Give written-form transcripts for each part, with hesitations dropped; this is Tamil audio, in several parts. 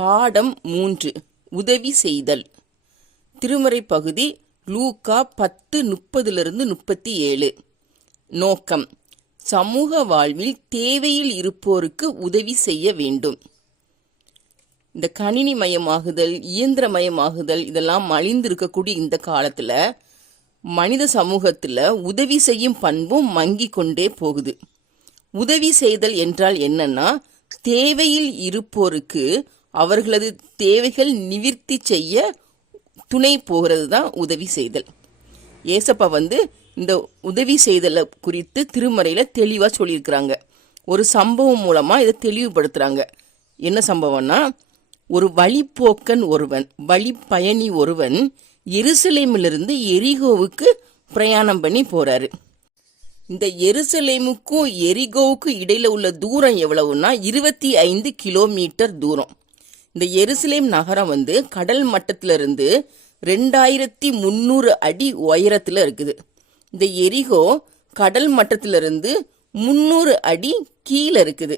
பாடம் 3 உதவி செய்தல். திருமறை பகுதி லூக்கா 10:30-37. நோக்கம்: சமூக வாழ்வில் தேவையில் இருப்போருக்கு உதவி செய்ய வேண்டும். இந்த கணினிமயமாகுதல், இயந்திரமயமாகுதல் இதெல்லாம் மலிந்திருக்கக்கூடிய இந்த காலத்துல மனித சமூகத்துல உதவி செய்யும் பண்பும் மங்கி கொண்டே போகுது. உதவி செய்தல் என்றால் என்னன்னா, தேவையில் இருப்போருக்கு அவர்களது தேவைகள் நிவர்த்தி செய்ய துணை போகிறது தான் உதவி செய்தல். ஏசப்பா இந்த உதவி செய்தலை குறித்து திருமறையில தெளிவா சொல்லியிருக்கிறாங்க. ஒரு சம்பவம் மூலமா இதை தெளிவுபடுத்துறாங்க. என்ன சம்பவம்னா, ஒரு வழிப்போக்கன் ஒருவன், வழிப்பயணி ஒருவன் எருசலேமிலிருந்து எரிகோவுக்கு பிரயாணம் பண்ணி போறாரு. இந்த எருசலேமுக்கும் எரிகோவுக்கும் இடையில உள்ள தூரம் எவ்வளவுன்னா 25 கிலோமீட்டர் தூரம். இந்த எருசலேம் நகரம் கடல் மட்டத்திலிருந்து 2300 அடி உயரத்துல இருக்குது. இந்த எரிகோ கடல் மட்டத்திலிருந்து 300 அடி கீழே இருக்குது.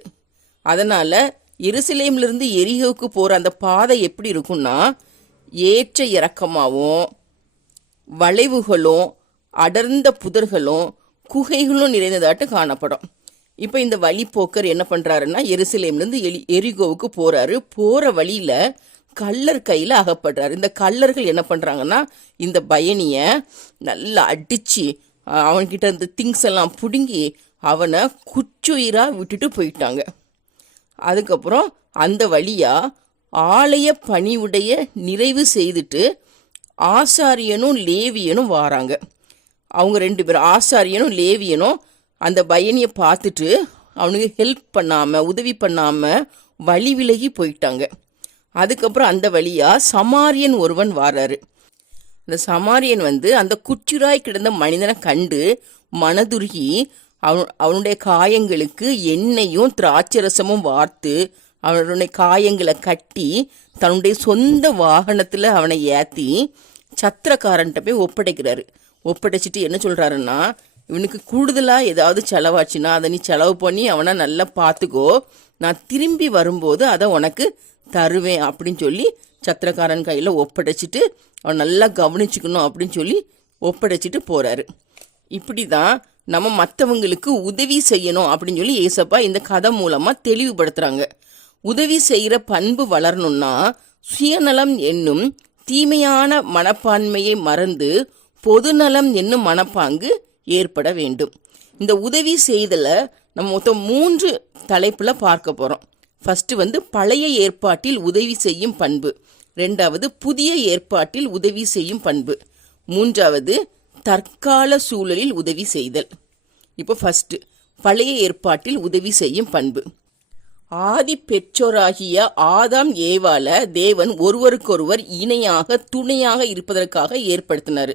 அதனால எருசலேம்ல இருந்து எரிகோவுக்கு போற அந்த பாதை எப்படி இருக்கும்னா, ஏற்ற இறக்கமாகவும் வளைவுகளும் அடர்ந்த புதர்களும் குகைகளும் நிறைந்ததாட்டு காணப்படும். இப்போ இந்த வழிப்போக்கர் என்ன பண்றாருன்னா, எருசலேம்லேருந்து எரிகோவுக்கு போறாரு. போற வழியில கள்ளர் கையில அகப்படுறாரு. இந்த கள்ளர்கள் என்ன பண்றாங்கன்னா, இந்த பயணிய நல்லா அடிச்சு அவன்கிட்ட இந்த திங்ஸ் எல்லாம் பிடுங்கி அவனை குச்சுயிரா விட்டுட்டு போயிட்டாங்க. அதுக்கப்புறம் அந்த வழியா ஆலய பணிவுடைய நிறைவு செய்துட்டு ஆசாரியனும் லேவியனும் வாராங்க. அவங்க 2 பேரும், ஆசாரியனும் லேவியனும், அந்த பயணியை பார்த்துட்டு அவனுக்கு ஹெல்ப் பண்ணாம உதவி பண்ணாம வழி விலகி போயிட்டாங்க. அதுக்கப்புறம் அந்த வழியா சமாரியன் ஒருவன் வாராரு. அந்த சமாரியன் அந்த குச்சுராய் கிடந்த மனிதனை கண்டு மனதுருகி அவனுடைய காயங்களுக்கு எண்ணெயும் திராட்சரசமும் வார்த்து அவனுடைய காயங்களை கட்டி தன்னுடைய சொந்த வாகனத்துல அவனை ஏத்தி சத்திரக்காரன்ட்ட போய் ஒப்படைக்கிறாரு. ஒப்படைச்சிட்டு என்ன சொல்றாருன்னா, இவனுக்கு கூடுதலா ஏதாவது செலவாச்சுன்னா அதை நீ செலவு பண்ணி அவனை நல்லா பார்த்துக்கோ, நான் திரும்பி வரும்போது அதை உனக்கு தருவேன் அப்படின்னு சொல்லி சத்திரக்காரன் கையில ஒப்படைச்சிட்டு அவன் நல்லா கவனிச்சுக்கணும் அப்படின்னு சொல்லி ஒப்படைச்சிட்டு போறாரு. இப்படிதான் நம்ம மற்றவங்களுக்கு உதவி செய்யணும் அப்படின்னு சொல்லி ஏசப்பா இந்த கதை மூலமா தெளிவுபடுத்துறாங்க. உதவி செய்யற பண்பு வளரணும்னா சுயநலம் என்னும் தீமையான மனப்பான்மையை மறந்து பொதுநலம் என்னும் மனப்பாங்கு ஏற்பட வேண்டும். இந்த உதவி செய்தல நம்ம மொத்தம் 3 தலைப்புல பார்க்க போறோம். ஃபர்ஸ்ட் பழைய ஏற்பாட்டில் உதவி செய்யும் பண்பு, 2வது புதிய ஏற்பாட்டில் உதவி செய்யும் பண்பு, 3வது தற்கால சூழலில் உதவி செய்தல். இப்போ ஃபர்ஸ்ட் பழைய ஏற்பாட்டில் உதவி செய்யும் பண்பு. ஆதி பெற்றோராகிய ஆதாம் ஏவாள தேவன் ஒருவருக்கொருவர் இணையாக துணையாக இருப்பதற்காக ஏற்படுத்தினாரு.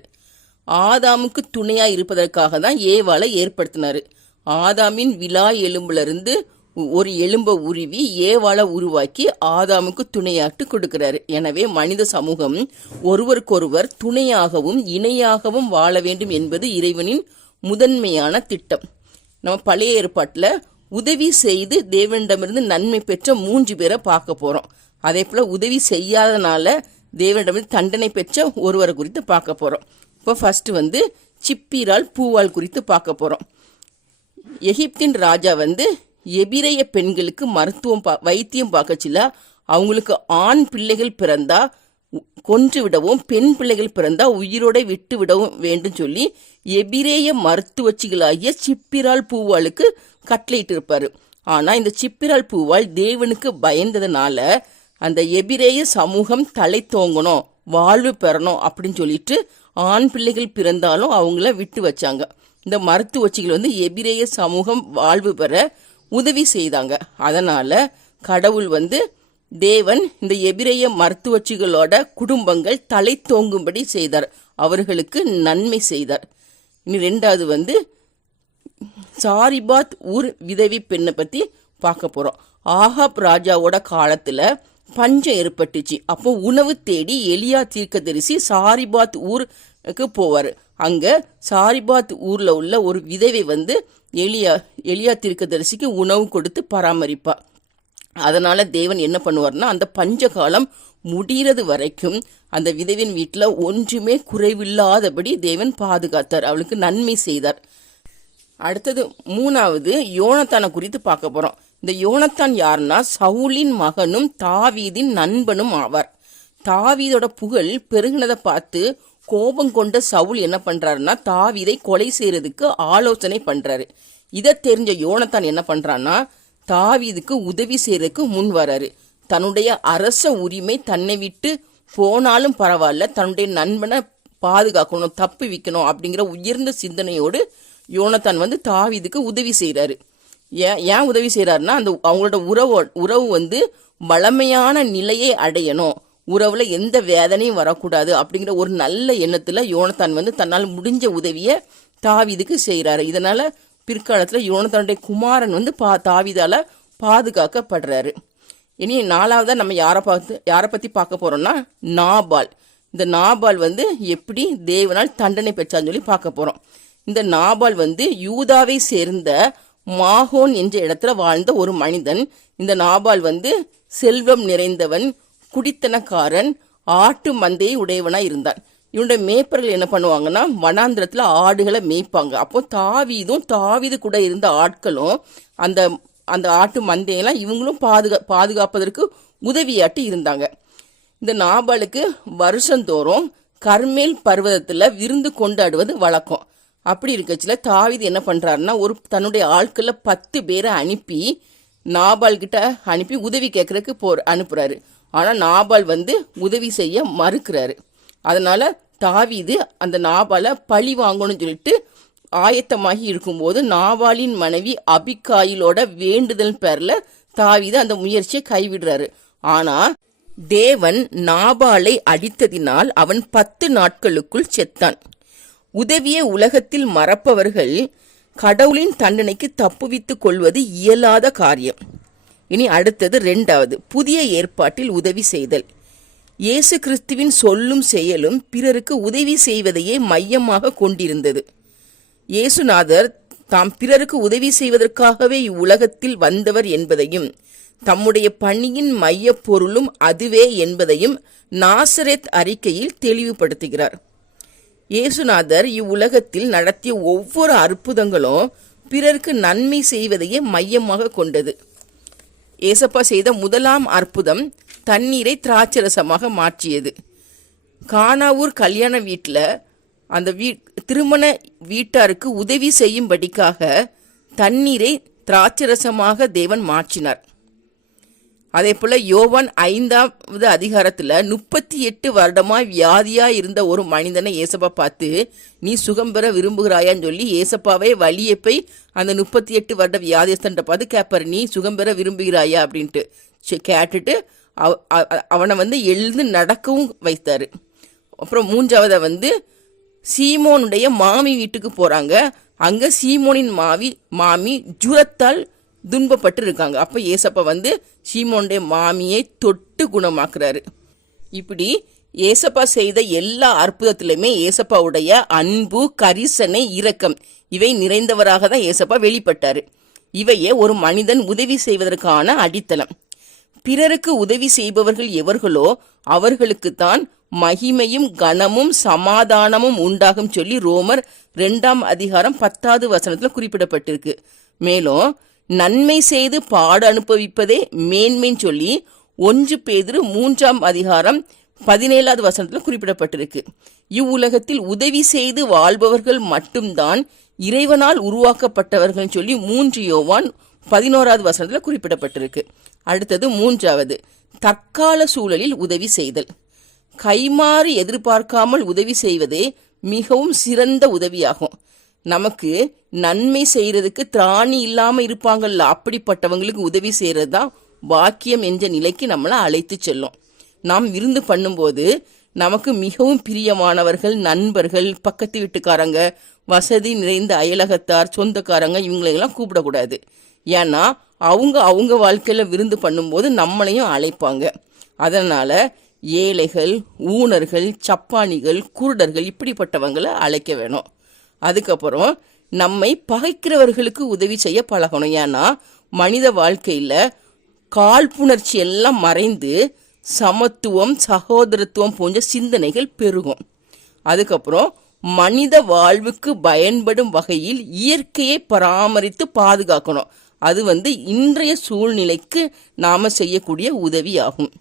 ஆதாமுக்கு துணையா இருப்பதற்காக தான் ஏவாளை ஏற்படுத்தினாரு. ஆதாமின் விலா எலும்புல இருந்து ஒரு எலும்பை உருவி ஏவாளை உருவாக்கி ஆதாமுக்கு துணையாட்டு கொடுக்கிறாரு. எனவே மனித சமூகம் ஒருவருக்கொருவர் துணையாகவும் இணையாகவும் வாழ வேண்டும் என்பது இறைவனின் முதன்மையான திட்டம். நம்ம பழைய ஏற்பாட்டில் உதவி செய்து தேவனிடமிருந்து நன்மை பெற்ற 3 பேரை பார்க்க போறோம். அதே போல உதவி செய்யாதனால தேவனிடமிருந்து தண்டனை பெற்ற ஒருவரை குறித்து பார்க்க போறோம். இப்போ ஃபர்ஸ்ட் சிப்பிரால் பூவால் குறித்து பார்க்க போறோம். எகிப்தின் ராஜா எபிரேய பெண்களுக்கு வைத்தியம் பார்க்கச்சில அவங்களுக்கு ஆண் பிள்ளைகள் பிறந்தா கொன்று விடவும் பெண் பிள்ளைகள் பிறந்தா உயிரோட விட்டு விடவும் வேண்டும் சொல்லி எபிரேய மருத்துவச்சிகளாகிய சிப்பிரால் பூவாளுக்கு கட்டளையிட்டு இருப்பாரு. ஆனா இந்த சிப்பிரால் பூவால் தேவனுக்கு பயந்ததுனால அந்த எபிரேய சமூகம் தலை தோங்கணும், வாழ்வு பெறணும் அப்படின்னு சொல்லிட்டு ஆண் பிள்ளைகள் பிறந்தாலும் அவங்கள விட்டு வச்சாங்க. இந்த மருத்துவச்சிகள் எபிரேய சமூகம் வாழ்வு பெற உதவி செய்தாங்க. அதனால கடவுள் தேவன் இந்த எபிரேய மருத்துவச்சிகளோட குடும்பங்கள் தலை தோங்கும்படி செய்தார், அவர்களுக்கு நன்மை செய்தார். இனி 2வது சாரிபாத் ஊர் விதவி பெண்ணை பத்தி பார்க்க போறோம். ஆகாப் ராஜாவோட காலத்துல பஞ்சம் ஏற்பட்டுச்சு. அப்போ உணவு தேடி எலியா தீர்க்கதரிசி சாரிபாத் ஊருக்கு போவாரு. அங்க சாரிபாத் ஊர்ல உள்ள ஒரு விதவை எலியா தீர்க்கதரிசிக்கு உணவு கொடுத்து பராமரிப்பா. அதனால தேவன் என்ன பண்ணுவார்னா, அந்த பஞ்ச காலம் முடிகிறது வரைக்கும் அந்த விதவின் வீட்டில் ஒன்றுமே குறைவில்லாதபடி தேவன் பாதுகாத்தார், அவளுக்கு நன்மை செய்தார். அடுத்தது மூணாவது யோனத்தானை குறித்து பார்க்க போறோம். இந்த யோனத்தான் யாருன்னா, சவுலின் மகனும் தாவீதின் நண்பனும் ஆவார். தாவீதோட புகழ் பெருகினதை பார்த்து கோபம் கொண்ட சவுல் என்ன பண்றாருன்னா, தாவீதை கொலை செய்யறதுக்கு ஆலோசனை பண்றாரு. இதை தெரிஞ்ச யோனத்தான் என்ன பண்றான்னா, தாவீதுக்கு உதவி செய்யறதுக்கு முன் வராரு. தன்னுடைய அரச உரிமை தன்னை விட்டு போனாலும் பரவாயில்ல, தன்னுடைய நண்பனை பாதுகாக்கணும், தப்பு வைக்கணும் அப்படிங்கிற உயர்ந்த சிந்தனையோடு யோனத்தான் தாவீதுக்கு உதவி செய்யறாரு. ஏன் உதவி செய்யறாருன்னா, அந்த அவங்களோட உறவு வளமையான நிலையை அடையணும், உறவுல எந்த வேதனையும் வரக்கூடாது அப்படிங்கிற ஒரு நல்ல எண்ணத்துல யோனத்தான் தன்னால் முடிஞ்ச உதவிய தாவீதுக்கு செய்யறாரு. இதனால பிற்காலத்துல யோனத்தானுடைய குமாரன் தாவீதால பாதுகாக்கப்படுறாரு. இனி நாலாவதா நம்ம யாரை பத்தி பார்க்க போறோம்னா, நாபால். இந்த நாபால் எப்படி தேவனால் தண்டனை பெற்றான்னு சொல்லி பார்க்க போறோம். இந்த நாபால் யூதாவை சேர்ந்த மாகோன் என்ற இடத்துல வாழ்ந்த ஒரு மனிதன். இந்த நாபால் செல்வம் நிறைந்தவன், குடித்தனக்காரன், ஆட்டு மந்தையை உடையவனா இருந்தான். இவனுடைய மேய்ப்பர்கள் என்ன பண்ணுவாங்கன்னா, வனாந்திரத்துல ஆடுகளை மேய்ப்பாங்க. அப்போ தாவீது கூட இருந்த ஆட்களும் அந்த அந்த ஆட்டு மந்தையெல்லாம் இவங்களும் பாதுகாப்பதற்கு உதவியாட்டி இருந்தாங்க. இந்த நாபாலுக்கு வருஷந்தோறும் கர்மேல் பர்வதத்துல விருந்து கொண்டாடுவது வழக்கம். அப்படி இருக்கச்சுல தாவீது என்ன பண்றாருன்னா, தன்னுடைய ஆட்கள்ல 10 பேரை அனுப்பி நாபால் கிட்ட அனுப்பி உதவி கேட்கறதுக்கு அனுப்புறாரு. ஆனா நாபால் உதவி செய்ய மறுக்கிறாரு. அதனால தாவீது அந்த நாபாலை பழி வாங்கணும்னு சொல்லிட்டு ஆயத்தமாகி இருக்கும்போது நாபாலின் மனைவி அபிகாயிலோட வேண்டுதல் பேர்ல தாவீது அந்த முயற்சியை கைவிடுறாரு. ஆனா தேவன் நாபாலை அடித்ததினால் அவன் 10 நாட்களுக்குள் செத்தான். உதவிய உலகத்தில் மறப்பவர்கள் கடவுளின் தண்டனைக்கு தப்புவித்துக் கொள்வது இயலாத காரியம். இனி அடுத்தது 2வது, புதிய ஏற்பாட்டில் உதவி செய்தல். இயேசு கிறிஸ்துவின் சொல்லும் செயலும் பிறருக்கு உதவி செய்வதையே மையமாக கொண்டிருந்தது. இயேசுநாதர் தாம் பிறருக்கு உதவி செய்வதற்காகவே இவ்வுலகத்தில் வந்தவர் என்பதையும் தம்முடைய பணியின் மைய பொருளும் அதுவே என்பதையும் நாசரேத் அறிக்கையில் தெளிவுபடுத்துகிறார். இயேசுநாதர் இவ்வுலகத்தில் நடத்திய ஒவ்வொரு அற்புதங்களும் பிறருக்கு நன்மை செய்வதையே மையமாக கொண்டது. ஏசப்பா செய்த முதலாம் அற்புதம் தண்ணீரை திராட்சரசமாக மாற்றியது. கானாவூர் கல்யாண வீட்டில் அந்த திருமண வீட்டாருக்கு உதவி செய்யும்படிக்காக தண்ணீரை திராட்சரசமாக தேவன் மாற்றினார். அதே போல யோவான் 5வது அதிகாரத்துல 38 வருடமா வியாதியா இருந்த ஒரு மனிதனை ஏசப்பா பார்த்து, நீ சுகம் பெற விரும்புகிறாயான்னு சொல்லி ஏசப்பாவே வழியை போய் அந்த 38 வருட வியாதியஸ்தன்ட்ட பார்த்து கேட்பாரு, நீ சுகம் பெற விரும்புகிறாயா அப்படின்ட்டு கேட்டுட்டு அவனை எழுந்து நடக்கவும் வைத்தாரு. அப்புறம் 3வது சீமோனுடைய மாமி வீட்டுக்கு போறாங்க. அங்க சீமோனின் மாமி ஜுரத்தால் துன்பப்பட்டு இருக்காங்க. அப்ப ஏசப்பா சீமோனுடைய மாமியை தொட்டு குணமாக்குறாரு. இப்படி ஏசப்பா செய்த எல்லா அற்புதத்திலுமே ஏசப்பாவுடைய அன்பு, கரிசனை, இரக்கம் இவை நிறைந்தவராக தான் ஏசப்பா வெளிப்பட்டாரு. இவையே ஒரு மனிதன் உதவி செய்வதற்கான அடித்தளம். பிறருக்கு உதவி செய்பவர்கள் எவர்களோ அவர்களுக்குத்தான் மகிமையும் கனமும் சமாதானமும் உண்டாகும் சொல்லி ரோமர் 2ஆம் அதிகாரம் 10வது வசனத்துல குறிப்பிடப்பட்டிருக்கு. மேலும் நன்மை செய்து பாடு அனுபவிப்பதே மேன்மைன்னு சொல்லி 1 பேதுரு 3ஆம் அதிகாரம் 17வது வசனத்துல குறிப்பிடப்பட்டிருக்கு. இவ்வுலகத்தில் உதவி செய்து வாழ்பவர்கள் மட்டும்தான் இறைவனால் உருவாக்கப்பட்டவர்கள் சொல்லி 3 யோவான் 11வது வசனத்துல குறிப்பிடப்பட்டிருக்கு. அடுத்தது 3வது, தற்கால சூழலில் உதவி செய்தல். கைமாறி எதிர்பார்க்காமல் உதவி செய்வதே மிகவும் சிறந்த உதவியாகும். நமக்கு நன்மை செய்யறதுக்கு திராணி இல்லாம இருப்பாங்கல்ல, அப்படிப்பட்டவங்களுக்கு உதவி செய்யறது தான் பாக்கியம் என்ற நிலைக்கு நம்மளை அழைத்து செல்லும். நாம் விருந்து பண்ணும்போது நமக்கு மிகவும் பிரியமானவர்கள், நண்பர்கள், பக்கத்து வீட்டுக்காரங்க, வசதி நிறைந்த அயலகத்தார், சொந்தக்காரங்க இவங்களெல்லாம் கூப்பிடக்கூடாது. ஏன்னா அவங்க வாழ்க்கையில விருந்து பண்ணும்போது நம்மளையும் அழைப்பாங்க. அதனால ஏழைகள், ஊனர்கள், சப்பானிகள், குருடர்கள் இப்படிப்பட்டவங்களை அழைக்க வேணும். அதுக்கப்புறம் நம்மை பகைக்கிறவர்களுக்கு உதவி செய்ய பழகணும். ஏன்னா மனித வாழ்க்கையில காழ்ப்புணர்ச்சி எல்லாம் மறைந்து சமத்துவம், சகோதரத்துவம் போன்ற சிந்தனைகள் பெருகும். அதுக்கப்புறம் மனித வாழ்வுக்கு பயன்படும் வகையில் இயற்கையை பராமரித்து பாதுகாக்கணும். அது இன்றைய சூழ்நிலைக்கு நாம செய்யக்கூடிய உதவி ஆகும்.